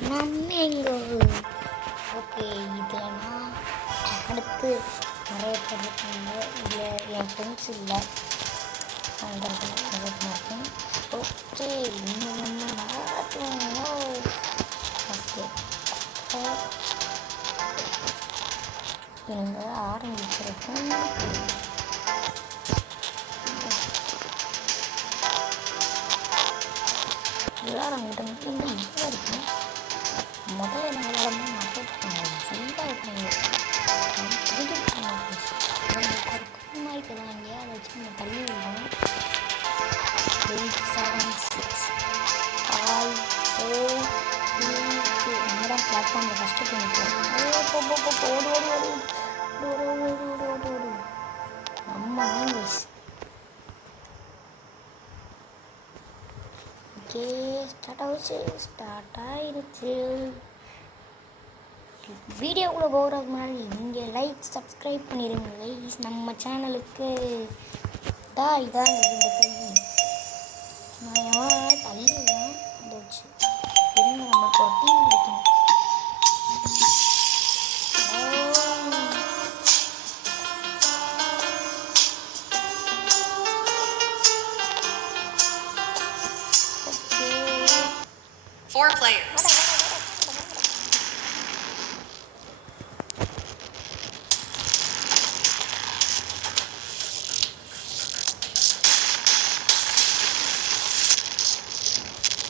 Mango. Okay, இதுலனா அடுத்து நிறைய பேர் இருக்காங்க. இதில் என் ஃப்ரெண்ட்ஸ் இல்லை, மாட்டேன். ஓகே, இன்னும் நம்ம மாட்டோம். ஓகே, இவங்க ஆரம்பிச்சிருக்கோம். விளாட்றாங்க இவ்வளோ இருக்கும். முதல்ல என்ன விளாடணும் அப்டேட் பண்ணுவாங்க, ஃபுல்லாக இருக்காங்க. ஒரு குமாய்க்கு வாங்கி அதை வச்சு நம்ம தள்ளி விடுவோம். 8 7 6 5 4 3 2 நம்ம தான் பிளாட்ஃபார்மில் ஃபஸ்ட்டு பண்ணிக்கலாம். ஓடு ஓடு ஓடு ஓடு ஓடு ஓடு ஓடு ஓடு நம்ம மைண்ட். ஓகே, ஸ்டார்ட் ஆயிடுச்சு. வீடியோக்குள்ளே போகிறதுக்கு முன்னாடி நீங்கள் லைக் சப்ஸ்கிரைப் பண்ணிடுங்க கைஸ் நம்ம சேனலுக்கு. இதான் இந்த கை நான் தள்ளிதான் வந்துச்சு. திரும்ப நம்மளுக்கு ஒரு டீம் கிடைக்கணும். Four players.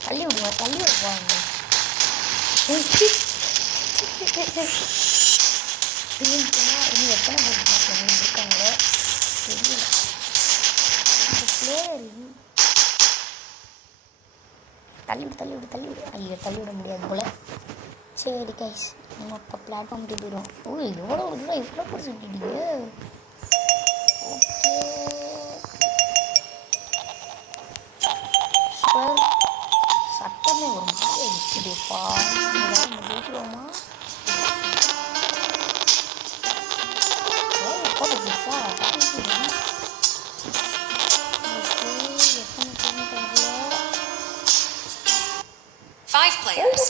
தள்ளி விடுவாங்க. இன்னும் எத்தனை பேர் இருக்காங்களோ தெரியல. இந்த பிளேயர் தள்ளிவிடு. ஐயோ, தள்ளிவிட முடியாது போல. சரி கைஸ், நம்ம இப்போ பிளாட்ஃபார்ம் போயிடுவோம். எவ்வளோ பேர் சுட்டிட்டீங்க. ஓகே, சட்டமே ஒரு மாதிரி இருக்குதுப்பா. நம்ம ஜெயிக்கிறோமா? Five players.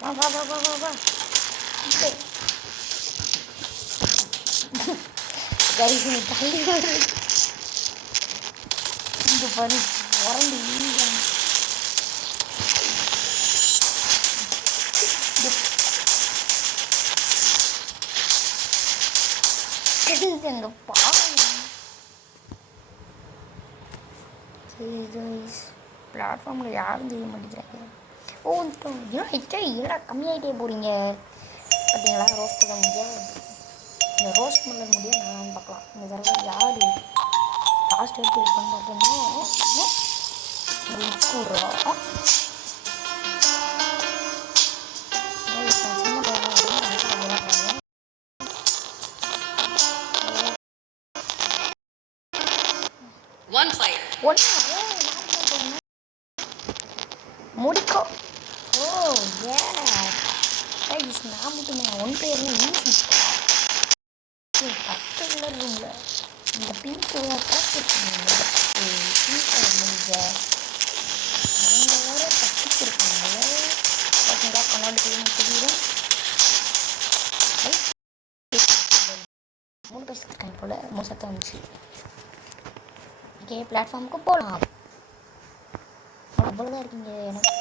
வா. கைஸ், நீ தள்ளி இங்கே பண்ணி உரண்டு எங்க பாருங்க. சரி கைஸ், பிளாட்ஃபார்மில் யாரும் தெரிய மாட்டேங்கிறாங்க. என்னடா கம்மியாகிட்டே போகிறீங்க பார்த்தீங்களா? ரோஸ்ட் பண்ண முடியாது. இந்த ரோஸ்ட் பண்ண முடியாது. நான் பார்க்கலாம் இந்த தடவை யார் லாஸ்ட் எடுத்து இருக்கான்னு பார்த்தோம்னா One player. முடிக்கோ. நான் மட்டுமே ஒன் பிளேயர்னு ஈஸி. 10 கலர் ரூமில் இந்த பிங்க் பார்த்துருக்காங்க. பிங்க் கலர் முடிஞ்ச அவங்க வேறு தப்பிச்சிருக்காங்க. பார்த்தீங்களா, கண்ணாடி தெரியும். 3 பேர் இருக்காங்க போல். 3 சத்தம் வந்துச்சு. ஓகே, பிளாட்ஃபார்முக்கு போகலாம். அவ்வளோதான் இருக்கீங்க. எனக்கு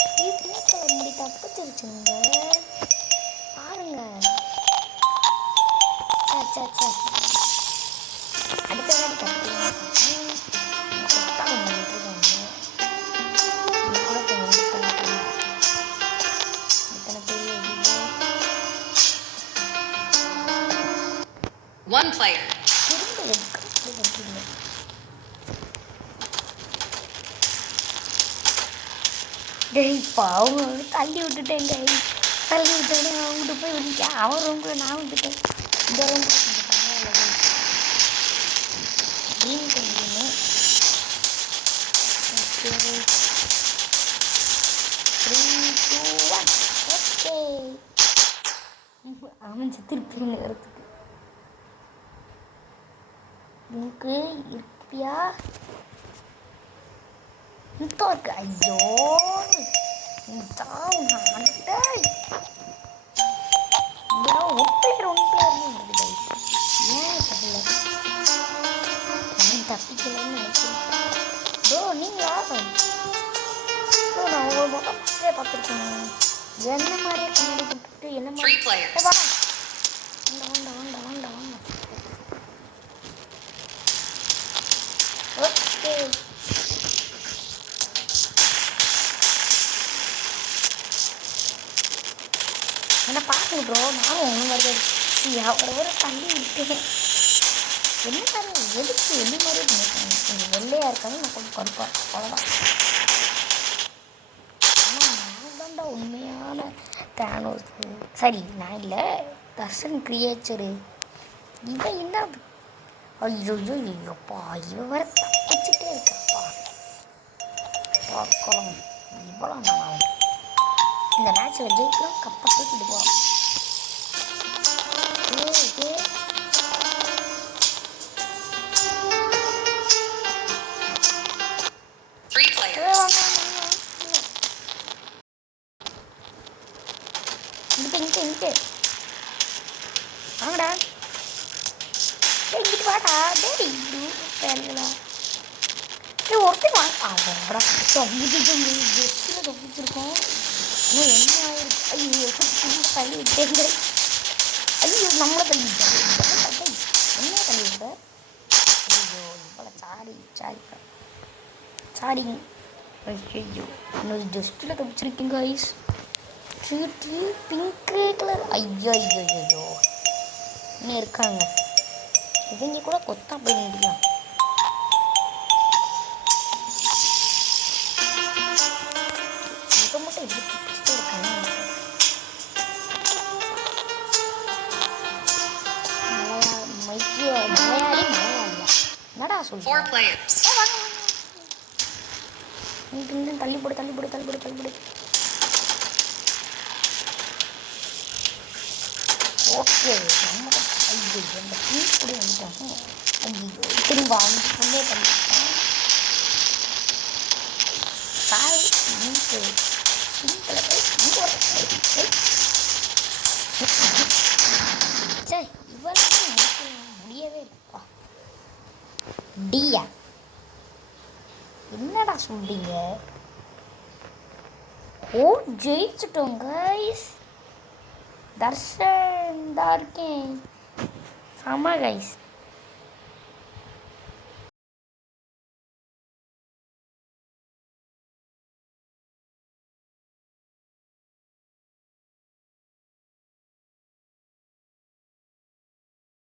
பிங்க் கலர் முடி தப்பிச்சிருச்சுங்க பாருங்க. சே அடுத்த வாட்டி கற்றுக்கலாம். One player. அவங்க தள்ளி விட்டுட்டேன். அவங்ககிட்ட போய் விட்டுட்டேன். அவன் ரூம்குள்ள நான் விட்டுட்டேன். இந்த ரூம் க்ரீன் பண்ணிடணும். ஓகே, 3 2 1. ஓகே, அவன் திருப்பி வரத்துக்கு உனக்கு இருப்பியா? இந்த இருக்கு. ஐயோ இதான் ஒன் பிளேயர் வருது ஏன் தெரியல. நான் தப்பிக்கலன்னு நினைக்கிறேன். ப்ரோ நீங்களா ப்ரோ? நான் ஒரு மொத்தம் பஸ்ஸே பார்த்துருக்கேன். என்ன மாதிரியே கண்ணாடி போட்டுட்டு என்ன 3 players. வாங்க வாங்க வாங்க வாங்க வாங்க. ஓகே என்ன பார்த்து ப்ரோ. நானும் ஒன்று மாதிரி அவரை ஒரு தள்ளி விட்டேன். என்ன காரணம் எதுக்கு என்ன மாதிரி பண்ணியிருக்காங்க. கொஞ்சம் வெள்ளையாக இருக்காங்க, நான் கொஞ்சம் கருப்பாக அவ்வளோதான். ஆனால் நான் தான்டா உண்மையான தேனோஸ். சரி நான் இல்லை, தர்ஷன் கிரியேச்சரு. இவன் என்ன ஐயோ ஐயோப்பா, இவன் வர தப்பிச்சுட்டே இருக்கப்பா. பார்க்கலாம் இவ்வளோ நல்லா இந்த மேட்ச்சில் ஜெயிக்கிறோம், கப்பை தூக்கிட்டு போகிறோம். இங்கிட்டு வாங்கடா. இங்கிட்டு வாடா. டேய் பேரலா ஒருத்தர் வாங்க. அவடா ஜெஸ்டில் தப்பிச்சிருக்கோம். இன்னும் என்ன ஆயிருக்கு. ஐயோ தள்ளி விட்டேங்க. ஐயோ நம்மளை தள்ளி விட்டாரு. என்ன தள்ளி விட்ட? ஐயோ இவ்வளோ சாரி. ஐயோ இன்னும் ஜெஸ்டில் தப்பிச்சிருக்கீங்க ஐஸ். Pink colour. ஐயோ இன்னும் இருக்காங்க. இவங்க கூட கொத்தா போய் முடியும். இவங்க மட்டும் இப்படி பிடிச்சிட்டே இருக்காங்க. மலையாளி என்னடா சொல்லுங்க. 4 players. தள்ளிப்போடு. ஓகே நம்ம ஐயோ அந்த பிங்க் கூட வந்துட்டாங்க. ஐயோ திரும்ப அவங்க கொண்டே பண்ணிட்டேன். சாய் பிங்க்கு சரி இவளுக்கு முடியவே இருப்பா. டியா என்னடா சொல்றீங்க? ஓ ஜெயிச்சிட்டோம் கைஸ். தர்ஷன் தான் இருக்கேன். செம கைஸ்.